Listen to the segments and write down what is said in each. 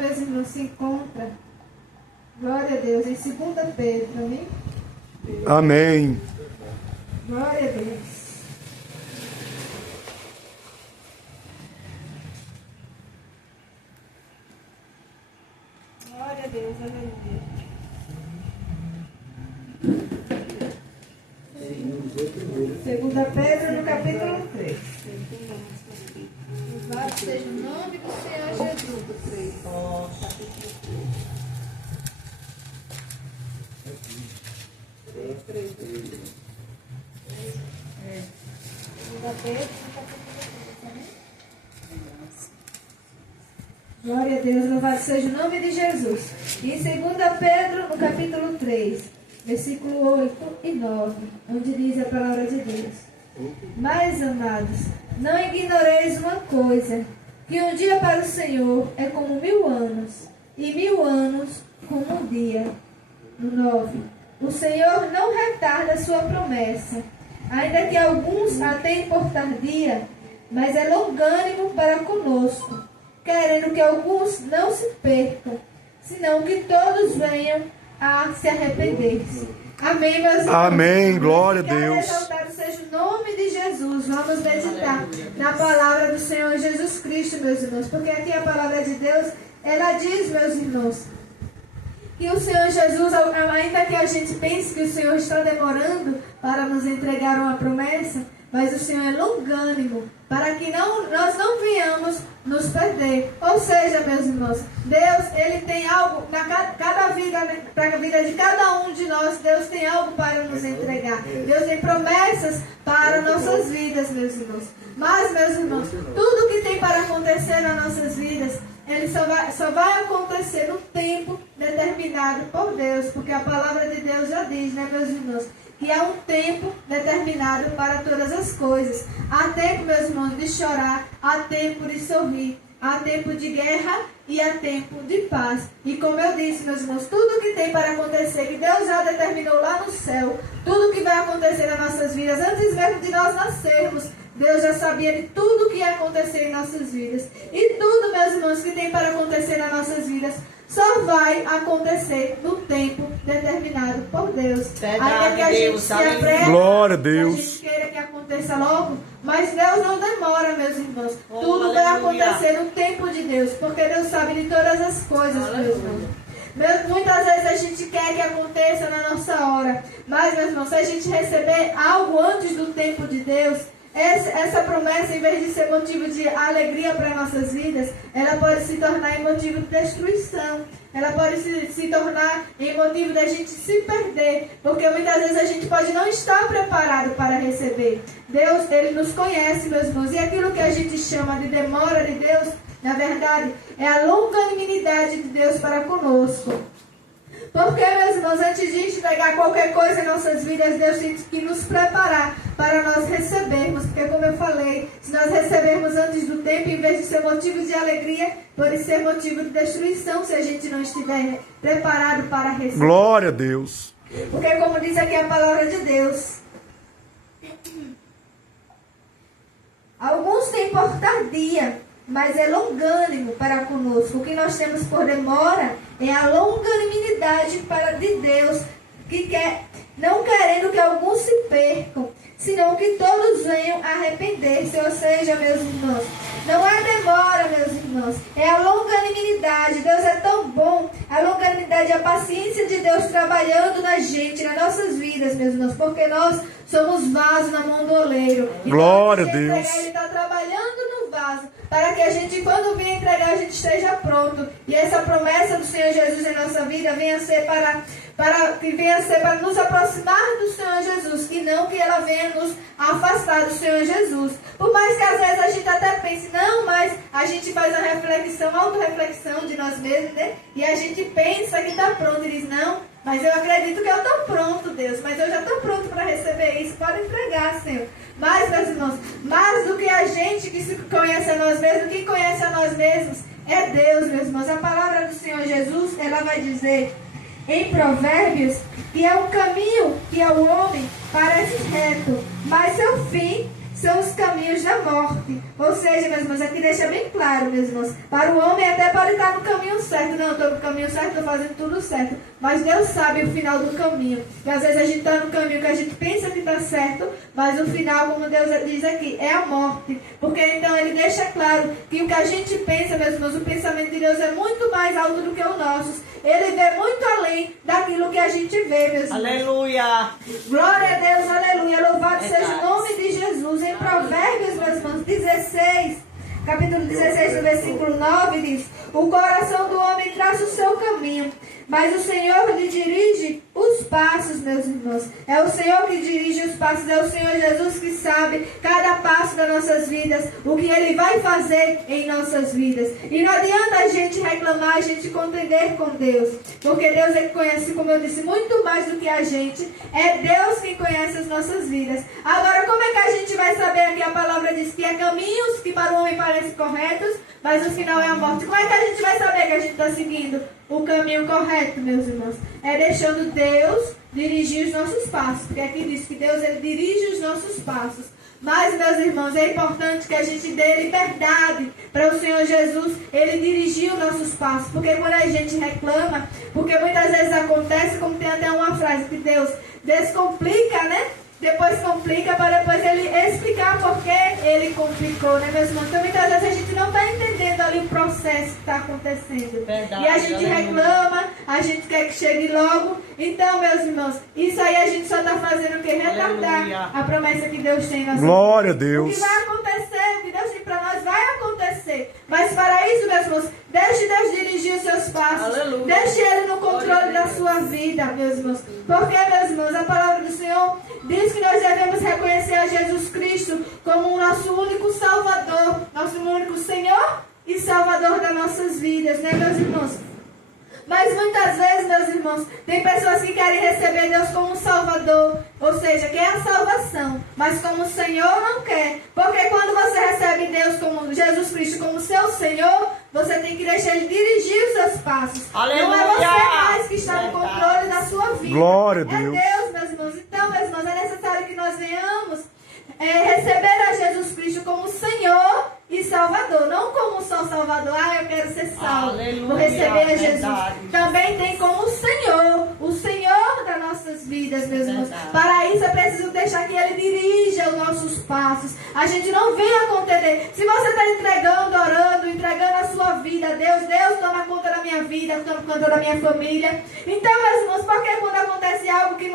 meus irmãos, se encontra, glória a Deus, em 2 Pedro, amém? Amém. Glória a Deus. Glória a Deus, aleluia. 2 Pedro, no capítulo 3. Louvado seja o nome do Senhor Jesus. Capítulo 3. 2 Pedro, no capítulo 3. Glória a Deus, louvado seja o nome de Jesus. E em 2 Pedro, no capítulo 3, versículo 8 e 9, onde diz a palavra de Deus: Mas, amados, não ignoreis uma coisa, que um dia para o Senhor é como 1000 anos, e 1000 anos como um dia. No 9, o Senhor não retarda a sua promessa, ainda que alguns a tenham por tardia, mas é longânimo para conosco, querendo que alguns não se percam, senão que todos venham a se arrepender. Amém, meus irmãos. Amém, glória a Deus. Exaltado seja o nome de Jesus. Vamos meditar na palavra do Senhor Jesus Cristo, meus irmãos, porque aqui a palavra de Deus, ela diz, meus irmãos, que o Senhor Jesus, ainda que a gente pense que o Senhor está demorando para nos entregar uma promessa, mas o Senhor é longânimo, para que nós não venhamos nos perder. Ou seja, meus irmãos, Deus, Ele tem algo, para a vida de cada um de nós, Deus tem algo para nos entregar. Deus tem promessas para nossas vidas, meus irmãos. Mas, meus irmãos, tudo que tem para acontecer nas nossas vidas, ele só vai acontecer no tempo determinado por Deus, porque a palavra de Deus já diz, né, meus irmãos, que há um tempo determinado para todas as coisas. Há tempo, meus irmãos, de chorar, há tempo de sorrir, há tempo de guerra e há tempo de paz. E como eu disse, meus irmãos, tudo que tem para acontecer, que Deus já determinou lá no céu, tudo que vai acontecer nas nossas vidas, antes mesmo de nós nascermos, Deus já sabia de tudo que ia acontecer em nossas vidas. E tudo, meus irmãos, que tem para acontecer nas nossas vidas, só vai acontecer no tempo determinado por Deus. Ainda que a gente se apresse, glória a Deus, a gente queira que aconteça logo, mas Deus não demora, meus irmãos. Tudo vai acontecer no tempo de Deus, porque Deus sabe de todas as coisas, meus irmãos. Muitas vezes a gente quer que aconteça na nossa hora, mas, meus irmãos, se a gente receber algo antes do tempo de Deus, essa promessa, em vez de ser motivo de alegria para nossas vidas, ela pode se tornar em motivo de destruição. Ela pode se tornar em motivo da gente se perder, porque muitas vezes a gente pode não estar preparado para receber. Deus, Ele nos conhece, meus irmãos, e aquilo que a gente chama de demora de Deus, na verdade, é a longanimidade de Deus para conosco. Porque, meus irmãos, antes de entregar qualquer coisa em nossas vidas, Deus tem que nos preparar para nós recebermos. Porque, como eu falei, se nós recebermos antes do tempo, em vez de ser motivo de alegria, pode ser motivo de destruição se a gente não estiver preparado para receber. Glória a Deus. Porque, como diz aqui a palavra de Deus, alguns têm por tardia, mas é longânimo para conosco. O que nós temos por demora é a longanimidade de Deus, não querendo que alguns se percam, senão que todos venham a arrepender-se. Ou seja, meus irmãos, não é demora, meus irmãos, é a longanimidade. Deus é tão bom, a longanimidade, a paciência de Deus trabalhando na gente, nas nossas vidas, meus irmãos, porque nós somos vasos na mão do oleiro. Glória a Deus. Ele está trabalhando no vaso, para que a gente, quando vier entregar, a gente esteja pronto. E essa promessa do Senhor Jesus em nossa vida venha a ser para nos aproximar do Senhor Jesus, e não que ela venha nos afastar do Senhor Jesus. Por mais que às vezes a gente até pense, não, mas a gente faz uma reflexão, autorreflexão de nós mesmos, né? E a gente pensa que está pronto e diz, não, mas eu acredito que eu estou pronto, Deus, mas eu já estou pronto para receber isso, pode entregar, Senhor. Mas, meus irmãos, mais do que a gente que se conhece a nós mesmos, quem conhece a nós mesmos é Deus, meus irmãos. A palavra do Senhor Jesus, ela vai dizer em Provérbios que é um caminho que ao homem parece reto, mas seu fim são os caminhos da morte. Ou seja, meus irmãos, aqui deixa bem claro, meus irmãos, para o homem até pode estar no caminho certo, não, estou no caminho certo, estou fazendo tudo certo. Mas Deus sabe o final do caminho. E às vezes a gente está no caminho que a gente pensa que está certo, mas o final, como Deus diz aqui, é a morte. Porque então Ele deixa claro que o que a gente pensa, meus irmãos, o pensamento de Deus é muito mais alto do que o nosso. Ele vê muito além daquilo que a gente vê, meus irmãos. Aleluia. Glória a Deus, aleluia. Louvado seja o nome de Jesus. Em Provérbios, meus irmãos, 16, capítulo 16, do versículo 9, diz: o coração do homem traça o seu caminho, mas o Senhor lhe dirige os passos, meus irmãos. É o Senhor que dirige os passos, é o Senhor Jesus que sabe cada passo das nossas vidas, o que Ele vai fazer em nossas vidas. E não adianta a gente reclamar, a gente contender com Deus, porque Deus Ele conhece, como eu disse, muito mais do que a gente. É Deus quem conhece as nossas vidas. Agora, como é que a gente vai saber que a palavra diz que há caminhos que para o homem parecem corretos, mas o final é a morte? Como é que a gente vai saber que a gente está seguindo o caminho correto, meus irmãos? É deixando Deus dirigir os nossos passos. Porque aqui diz que Deus Ele dirige os nossos passos. Mas, meus irmãos, é importante que a gente dê liberdade para o Senhor Jesus, Ele dirigir os nossos passos. Porque quando a gente reclama, porque muitas vezes acontece, como tem até uma frase, que Deus descomplica, né? Depois complica para depois Ele explicar por que Ele complicou, né, meus irmãos? Então, muitas vezes a gente não está entendendo ali o processo que está acontecendo. Verdade, e a gente reclama, a gente quer que chegue logo. Então, meus irmãos, isso aí a gente só está fazendo o quê? Retardar a promessa que Deus tem na nossa vida. Glória a O Deus. que vai acontecer, o que Deus tem para nós vai acontecer. Mas para isso, meus irmãos, deixe Deus dirigir os seus passos. Aleluia. Deixe Ele no controle da sua vida, meus irmãos. Porque, meus irmãos, a palavra do Senhor diz que nós devemos reconhecer a Jesus Cristo como o nosso único Salvador, nosso único Senhor e Salvador das nossas vidas, né, meus irmãos? Mas muitas vezes, meus irmãos, tem pessoas que querem receber Deus como um Salvador, ou seja, quer a salvação, mas como Senhor não quer. Porque quando você recebe Deus como Jesus Cristo como seu Senhor, você tem que deixar Ele dirigir os seus passos. Aleluia. Não é você mais que está no controle da sua vida. Glória a Deus. É Deus, meus irmãos. Então, meus irmãos, é necessário que nós venhamos receber a Jesus Cristo como Senhor e Salvador, não como só Salvador. Eu quero ser salvo, Aleluia, vou receber a Jesus. verdade. Também tem como o Senhor das nossas vidas, meus irmãos. Verdade. Para isso é preciso deixar que Ele dirija os nossos passos. A gente não vem a contender. Se você está entregando, orando, entregando a sua vida a Deus, Deus toma conta da minha vida, toma conta da minha família. Então, meus irmãos, por que quando acontece algo que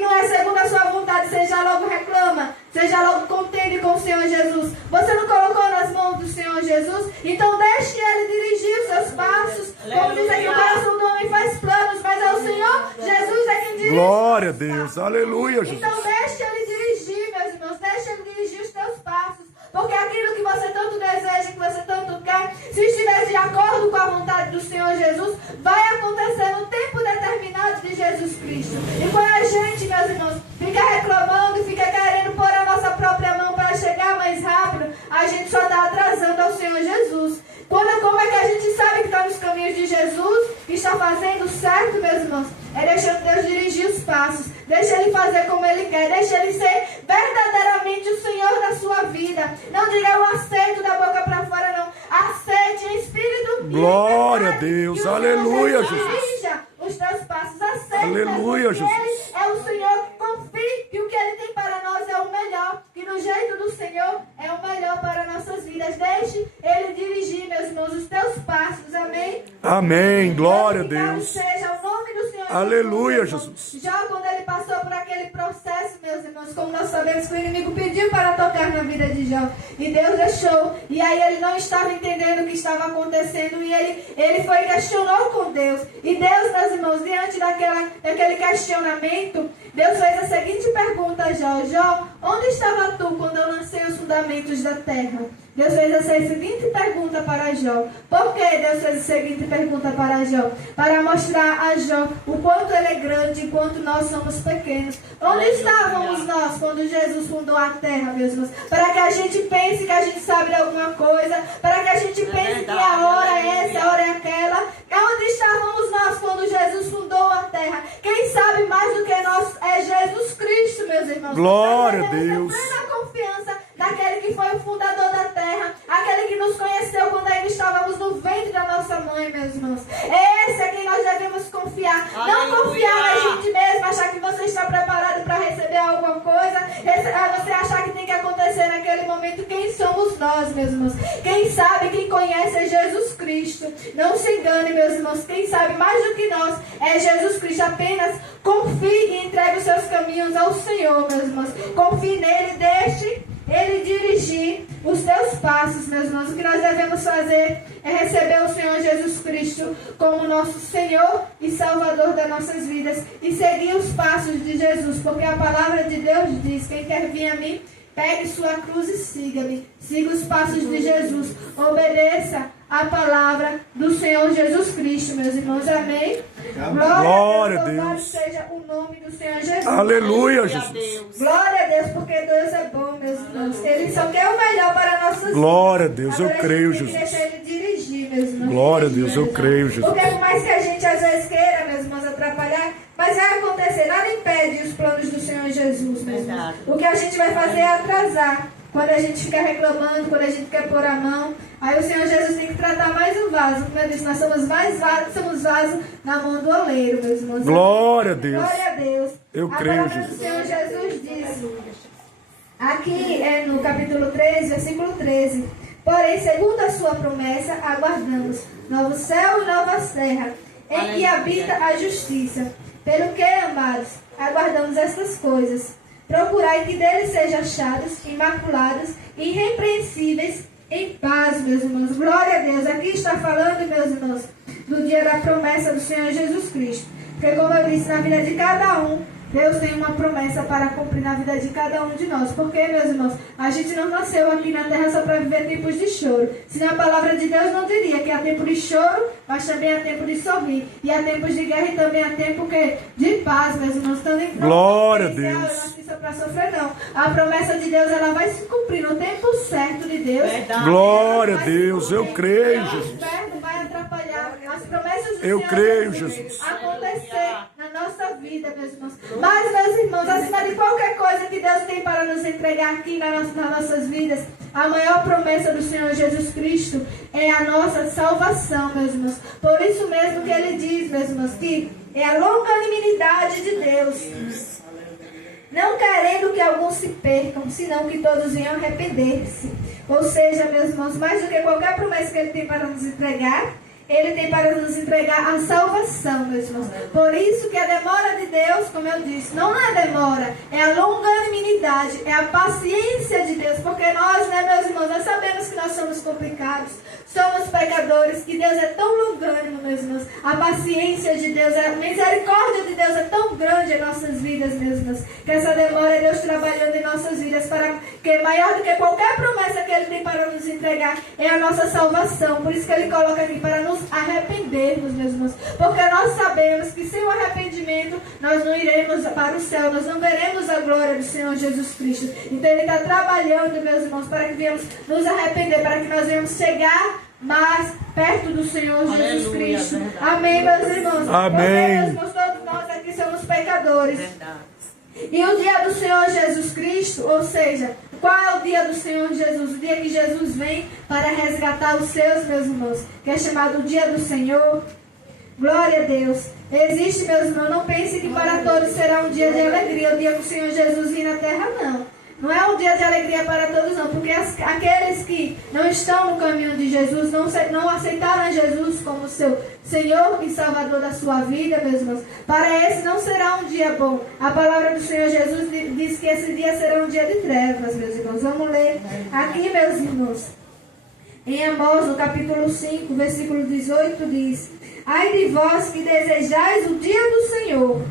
não é segundo a sua vontade, você já logo reclama, você já logo contende com o Senhor Jesus? Você não colocou nas mãos do Senhor Jesus? Então deixe Ele dirigir os seus passos. Como diz aqui, o coração do homem faz planos, mas é o Senhor Jesus é quem dirige. Glória a os nossos Deus. passos. Aleluia, Jesus. Então deixe Ele dirigir, meus irmãos, deixe Ele dirigir os teus passos. Porque aquilo que você tanto deseja, que você tanto quer, se estiver de acordo com a vontade do Senhor Jesus, vai acontecer no tempo determinado de Jesus Cristo. E quando a gente, meus irmãos, fica reclamando, fica querendo pôr a nossa própria mão para chegar mais rápido, a gente só está atrasando ao Senhor Jesus. Como é que a gente sabe que está nos caminhos de Jesus e está fazendo certo, meus irmãos? É deixando Deus dirigir os passos. Deixa Ele fazer como Ele quer. Deixa Ele ser verdadeiramente o Senhor da sua vida. Não diga eu aceito da boca para fora, não. Aceite em espírito. Glória e a Deus. que o Senhor Aleluia, Jesus Jesus. dirija os teus passos. Aceite. Aleluia, mesmo que Jesus. Ele é o Senhor. Confie que o que Ele tem para nós é o melhor. Que no jeito do Senhor é o melhor para nossas vidas. Deixe Ele dirigir, meus irmãos, os teus passos. Amém? Amém. Glória a Glorificado Deus. seja o nome do Senhor. Aleluia, Jesus. Jesus. Já quando ele passou por aquele processo, meus irmãos, como nós sabemos que o inimigo pediu para tocar na vida de Jó, e Deus deixou, e aí ele não estava entendendo o que estava acontecendo, e ele foi e questionou com Deus, e Deus, meus irmãos, diante daquele questionamento, Deus fez a seguinte pergunta a Jó: Jó, onde estava tu quando eu lancei os fundamentos da terra? Deus fez a seguinte pergunta para Jó. Por que Deus fez a seguinte pergunta para Jó? Para mostrar a Jó o quanto ele é grande e quanto nós somos pequenos. Onde estávamos nós quando Jesus fundou a terra, meus irmãos? Para que a gente pense que a gente sabe de alguma coisa, para que a gente pense que a hora é essa, a hora é aquela. Onde estávamos nós quando Jesus fundou a terra? Quem sabe mais do que nós é Jesus Cristo, meus irmãos. Glória Nós a devemos Deus. ter plena confiança daquele que foi o fundador da terra, aquele que nos conheceu quando ainda estávamos no ventre da nossa mãe, meus irmãos. Esse é quem nós devemos confiar. Não confiar na gente mesmo, achar que você está preparado para receber alguma coisa, você achar que tem que acontecer naquele momento. Quem somos nós, meus irmãos? Quem sabe, quem conhece é Jesus Cristo. Não se engane, meus irmãos. Quem sabe mais do que nós é Jesus Cristo. Apenas confie e entregue os seus caminhos ao Senhor, meus irmãos. Confie nele, deixe Ele dirigir os teus passos, meus irmãos. O que nós devemos fazer é receber o Senhor Jesus Cristo como nosso Senhor e Salvador das nossas vidas e seguir os passos de Jesus, porque a palavra de Deus diz: quem quer vir a mim, pegue sua cruz e siga-me. Siga os passos de Jesus. Obedeça a palavra do Senhor Jesus Cristo, meus irmãos. Amém? Glória a Deus. Louvado seja o nome do Senhor Jesus. Aleluia, Jesus. Glória a Deus, porque Deus é bom, meus irmãos. Ele só quer o melhor para nossas vidas. Glória a Deus, eu Agora creio, a gente tem que Jesus. deixar Ele dirigir, meus irmãos. Glória a Deus, eu creio, Jesus. Porque por mais que a gente às vezes queira, meus irmãos, atrapalhar, mas vai acontecer. Nada impede os planos do Senhor Jesus, meus irmãos. O que a gente vai fazer é atrasar. Quando a gente fica reclamando, quando a gente quer pôr a mão, aí o Senhor Jesus tem que tratar mais o vaso. Como eu disse, nós somos mais vasos, somos vaso na mão do oleiro, meus irmãos. Glória a Deus. Glória a Deus. Eu A creio, palavra do Jesus. Senhor Jesus diz, aqui é no capítulo 3, versículo 13. Porém, segundo a sua promessa, aguardamos novo céu e nova terra, em que habita a justiça. Pelo que, amados, aguardamos estas coisas. Procurai que deles sejam achados, imaculados e irrepreensíveis em paz, meus irmãos. Glória a Deus. Aqui está falando, meus irmãos, do dia da promessa do Senhor Jesus Cristo. Porque, como eu disse, na vida de cada um, Deus tem uma promessa para cumprir na vida de cada um de nós. Porque, meus irmãos, a gente não nasceu aqui na terra só para viver tempos de choro. Senão a palavra de Deus não diria que há tempo de choro, mas também há tempo de sorrir. E há tempos de guerra e também há tempo de paz, meus irmãos. Glória a Deus. Eu não nasci só para sofrer, não. A promessa de Deus, ela vai se cumprir no tempo certo de Deus. Glória a Deus, eu creio, Jesus. O inferno vai atrapalhar as promessas do Eu Senhor creio, Jesus Jesus. acontecer na nossa vida, meus irmãos. Mas, meus irmãos, acima de qualquer coisa que Deus tem para nos entregar aqui nas nossas vidas, a maior promessa do Senhor Jesus Cristo é a nossa salvação, meus irmãos. Por isso mesmo que Ele diz, meus irmãos, que é a longanimidade de Deus, não querendo que alguns se percam, senão que todos venham arrepender-se. Ou seja, meus irmãos, mais do que qualquer promessa que Ele tem para nos entregar, Ele tem para nos entregar a salvação, meus irmãos. Por isso que a demora de Deus, como eu disse, não é demora, é a longanimidade, é a paciência de Deus. Porque nós, meus irmãos, nós sabemos que nós somos complicados, somos pecadores, que Deus é tão longânimo, meus irmãos. A paciência de Deus, a misericórdia de Deus é tão grande em nossas vidas, meus irmãos, que essa demora é Deus trabalhando em nossas vidas, para que maior do que qualquer promessa que Ele tem para nos entregar, é a nossa salvação. Por isso que Ele coloca aqui para nos arrependermos, meus irmãos, porque nós sabemos que sem o arrependimento nós não iremos para o céu, nós não veremos a glória do Senhor Jesus Cristo. Então Ele está trabalhando, meus irmãos, para que venhamos nos arrepender, para que nós venhamos chegar mais perto do Senhor Jesus Cristo. Amém, meus irmãos. Amém. Meus irmãos, todos nós aqui somos pecadores. E o dia do Senhor Jesus Cristo, ou seja, qual é o dia do Senhor Jesus? O dia que Jesus vem para resgatar os seus, meus irmãos, que é chamado o dia do Senhor. Glória a Deus. Existe, meus irmãos, não pense que para todos será um dia de alegria, o dia que o Senhor Jesus vir na terra, não. Não é um dia de alegria para todos, não, porque aqueles que não estão no caminho de Jesus, não aceitaram Jesus como seu Senhor e Salvador da sua vida, meus irmãos, para esse não será um dia bom. A palavra do Senhor Jesus diz que esse dia será um dia de trevas, meus irmãos. Vamos ler aqui, meus irmãos. Em Amós, no capítulo 5, versículo 18, diz: ai de vós que desejais o dia do Senhor.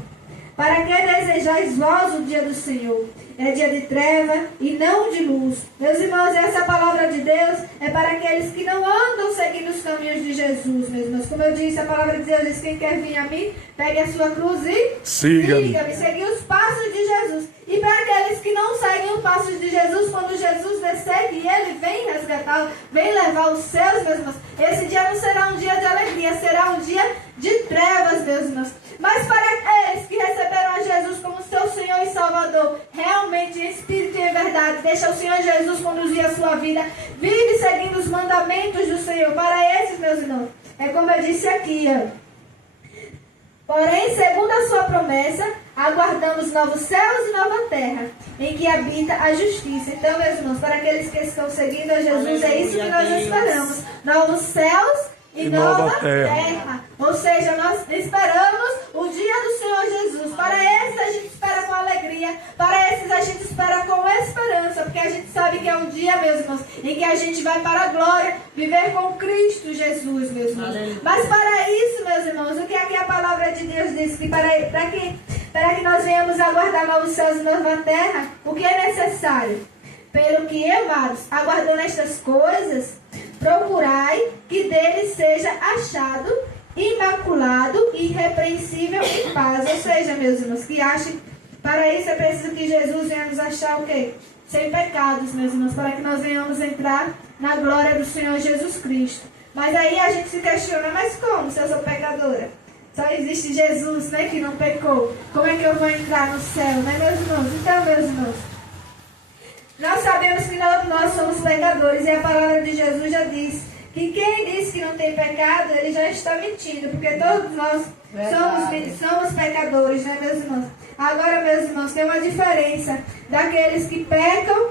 Para que desejais vós o dia do Senhor? É dia de treva e não de luz. Meus irmãos, essa palavra de Deus é para aqueles que não andam seguindo os caminhos de Jesus, meus irmãos. Como eu disse, a palavra de Deus diz: quem quer vir a mim, pegue a sua cruz e siga-me. Seguir os passos de Jesus. E para aqueles que não seguem os passos de Jesus, quando Jesus segue e Ele vem resgatar, vem levar os seus, meus irmãos, esse dia não será um dia de alegria, será um dia de trevas, meus irmãos. Mas para aqueles que receberam a Jesus como seu Senhor e Salvador, realmente em espírito e em verdade, deixa o Senhor Jesus conduzir a sua vida, vive seguindo os mandamentos do Senhor. Para esses, meus irmãos, É como eu disse aqui, ó. Porém, segundo a sua promessa, aguardamos novos céus e nova terra, em que habita a justiça. Então, meus irmãos, para aqueles que estão seguindo a Jesus, é isso que nós esperamos. Novos céus e nova terra. Ou seja, nós esperamos o dia do Senhor Jesus. Para esses a gente espera com alegria. Para esses a gente espera com esperança. Porque a gente sabe que é um dia, meus irmãos, em que a gente vai para a glória, viver com Cristo Jesus, meus irmãos. Aleluia. Mas para isso, meus irmãos, o que aqui a palavra de Deus diz? Que para que nós venhamos aguardar novos céus e nova terra, o que é necessário? Pelo que, amados, aguardando estas coisas, procurai que dele seja achado, imaculado e irrepreensível em paz. Ou seja, meus irmãos, que achem, para isso é preciso que Jesus venha nos achar o quê? Sem pecados, meus irmãos, para que nós venhamos entrar na glória do Senhor Jesus Cristo. Mas aí a gente se questiona, mas como se eu sou pecadora? Só existe Jesus, né, que não pecou. Como é que eu vou entrar no céu, né, meus irmãos? Então, meus irmãos, nós sabemos que nós somos pecadores e a palavra de Jesus já diz que quem diz que não tem pecado, ele já está mentindo, porque todos nós somos pecadores, né, meus irmãos? Agora, meus irmãos, tem uma diferença daqueles que pecam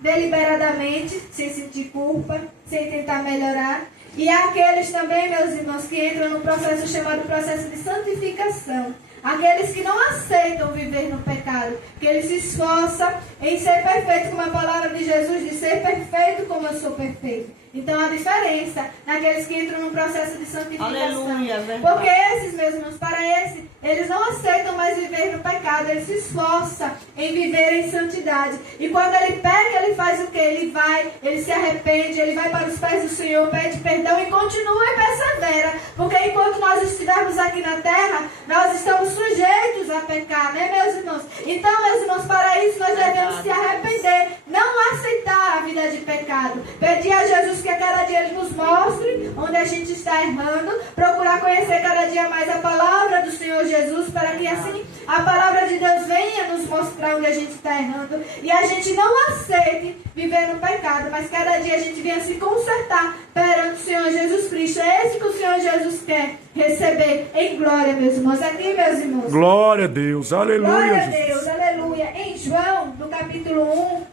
deliberadamente, sem sentir culpa, sem tentar melhorar, e aqueles também, meus irmãos, que entram no processo chamado processo de santificação. Aqueles que não aceitam viver no pecado, que eles se esforçam em ser perfeito, como a palavra de Jesus diz, ser perfeito como eu sou perfeito. Então, a diferença naqueles que entram no processo de santificação. Aleluia, porque esses, meus irmãos, para esses, eles não aceitam mais viver no pecado, eles se esforçam em viver em santidade. E quando ele pega, ele faz o quê? Ele vai, ele se arrepende, ele vai para os pés do Senhor, pede perdão e continua e persevera. Porque enquanto nós estivermos aqui na terra, nós estamos sujeitos a pecar, né, meus irmãos? Então, meus irmãos, para isso nós devemos se arrepender, não aceitar a vida de pecado. Pedir a Jesus que a cada dia Ele nos mostre onde a gente está errando, procurar conhecer cada dia mais a palavra do Senhor Jesus, para que assim a palavra de Deus venha nos mostrar onde a gente está errando e a gente não aceite viver no pecado, mas cada dia a gente venha se consertar perante o Senhor Jesus Cristo. É esse que o Senhor Jesus quer receber em glória, meus irmãos. Aqui, meus irmãos. Glória a Deus, aleluia. Glória a Deus, aleluia. Em João, no capítulo 1,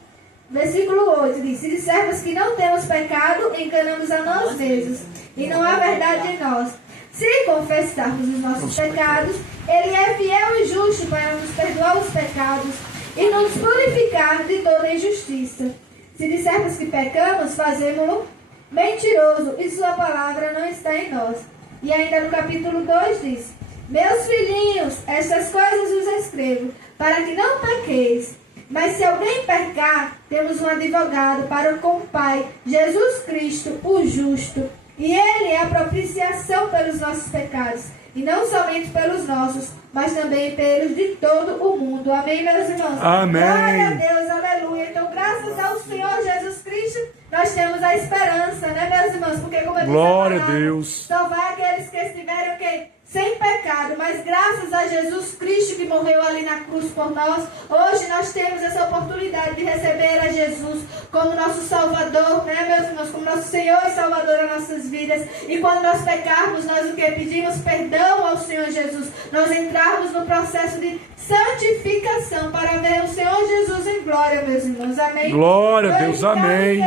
versículo 8, diz: se dissermos que não temos pecado, enganamos a nós mesmos, e não há verdade em nós. Se confessarmos os nossos pecados, Ele é fiel e justo para nos perdoar os pecados e nos purificar de toda injustiça. Se dissermos que pecamos, fazemo-lo mentiroso, e sua palavra não está em nós. E ainda no capítulo 2 diz: meus filhinhos, estas coisas vos escrevo, para que não pequeis. Mas se alguém pecar, temos um advogado para com o Pai, Jesus Cristo, o justo. E Ele é a propiciação pelos nossos pecados, e não somente pelos nossos, mas também pelos de todo o mundo. Amém, meus irmãos? Amém. Glória a Deus, aleluia. Então, graças ao Senhor Jesus Cristo, nós temos a esperança, né, meus irmãos? Porque, como eu disse, glória a Deus, só vai aqueles que estiverem, ok, sem pecado, mas graças a Jesus Cristo que morreu ali na cruz por nós, hoje nós temos essa oportunidade de receber a Jesus como nosso Salvador, né, meus irmãos, como nosso Senhor e Salvador nas nossas vidas. E quando nós pecarmos, nós o que? Pedimos perdão ao Senhor Jesus. Nós entrarmos no processo de santificação para ver o Senhor Jesus em glória, meus irmãos. Amém? Glória a Deus, amém.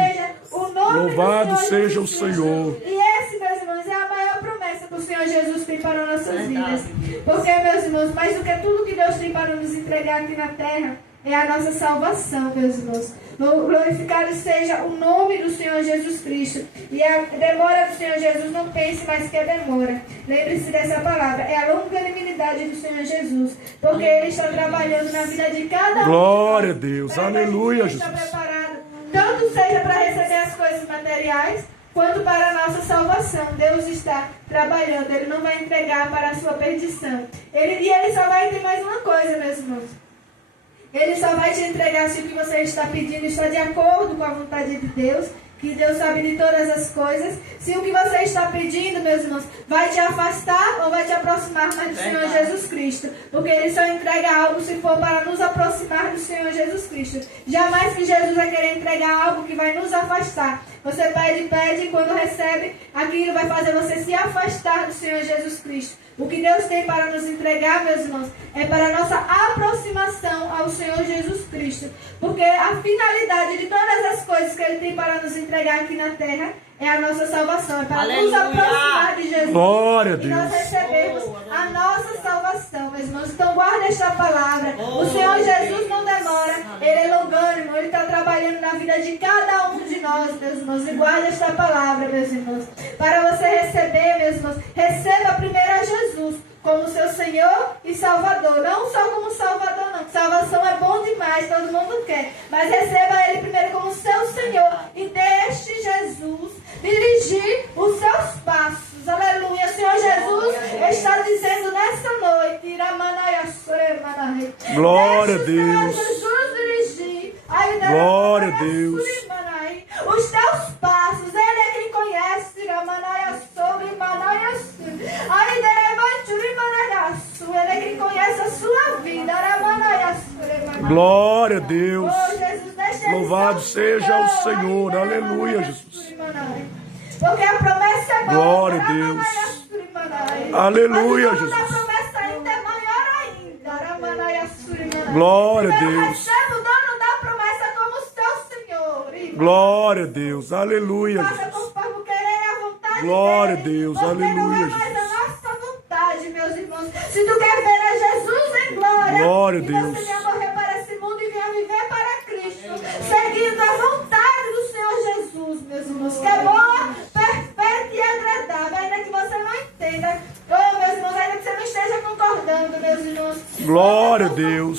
O nome louvado seja o Jesus Senhor. E esse, meus irmãos, é a maior promessa que o Senhor Jesus tem para nossas vidas. Porque, meus irmãos, mais do que tudo que Deus tem para nos entregar aqui na terra, é a nossa salvação, meus irmãos. Glorificado seja o nome do Senhor Jesus Cristo. E a demora do Senhor Jesus, não pense mais que é demora. Lembre-se dessa palavra. É a longanimidade do Senhor Jesus. Porque Ele está trabalhando na vida de cada um. Glória a Deus, aleluia, Jesus. Está preparado, tanto seja para receber as coisas materiais, quanto para a nossa salvação. Deus está trabalhando. Ele não vai entregar para a sua perdição. Ele só vai ter mais uma coisa, meus irmãos. Ele só vai te entregar se o que você está pedindo está de acordo com a vontade de Deus, que Deus sabe de todas as coisas. Se o que você está pedindo, meus irmãos, vai te afastar ou vai te aproximar mais do Senhor Jesus Cristo. Porque Ele só entrega algo se for para nos aproximar do Senhor Jesus Cristo. Jamais que Jesus vai querer entregar algo que vai nos afastar. Você pede, e quando recebe, aquilo vai fazer você se afastar do Senhor Jesus Cristo. O que Deus tem para nos entregar, meus irmãos, é para a nossa aproximação ao Senhor Jesus Cristo. Porque a finalidade de todas as coisas que Ele tem para nos entregar aqui na terra é a nossa salvação. É para nos aproximar de Jesus. Glória a E nós Deus. recebemos a nossa salvação, meus irmãos. Então guarda esta palavra. O Senhor Jesus não demora. Ele é longânimo. Ele está trabalhando na vida de cada um de nós, meus irmãos. E guarda esta palavra, meus irmãos. Para você receber, meus irmãos, receba primeiro a Jesus como seu Senhor e Salvador. Não só como Salvador, não. Salvação é bom demais, todo mundo quer. Mas receba Ele primeiro como seu Senhor. E deixe Jesus dirigir os seus passos. Aleluia. O Senhor Jesus está dizendo nessa noite: Glória a deixe o Senhor Deus. Jesus dirigir. Glória a Deus. Os teus passos. Ele é quem conhece. Ele é quem conhece a sua vida. Glória a Deus. Oh, Jesus, deixa ele Louvado ser seja o Senhor. Senhor. Aleluia, Jesus. Porque a promessa é boa. Glória a Deus. Aleluia, Mas o dono da Jesus. promessa ainda é maior ainda. Glória a Então, Deus. recebe o dono da promessa como seu Senhor. Glória a Deus. Aleluia, Faça Jesus. conforme o querer e a vontade Glória a dele. Deus. Porque não Aleluia, é mais a Jesus. nossa vontade, meus irmãos. Se tu quer ver a Jesus em glória, Glória a e Deus. você venha morrer para esse mundo e venha viver para Cristo, seguindo a vontade do Senhor Jesus, meus irmãos, que é boa, perfeita e agradável, ainda que você não entenda. Oh, meus irmãos, ainda que você não esteja concordando, meus irmãos. Glória a Então, Deus.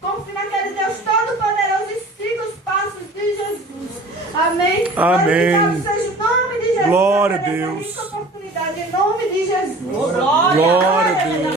confie naquele Deus Todo-Poderoso e siga os passos de Jesus. Amém? Amém. Glorificado seja o nome de Jesus. Glória a por essa Deus. rica oportunidade, em nome de Jesus. Glória a Deus.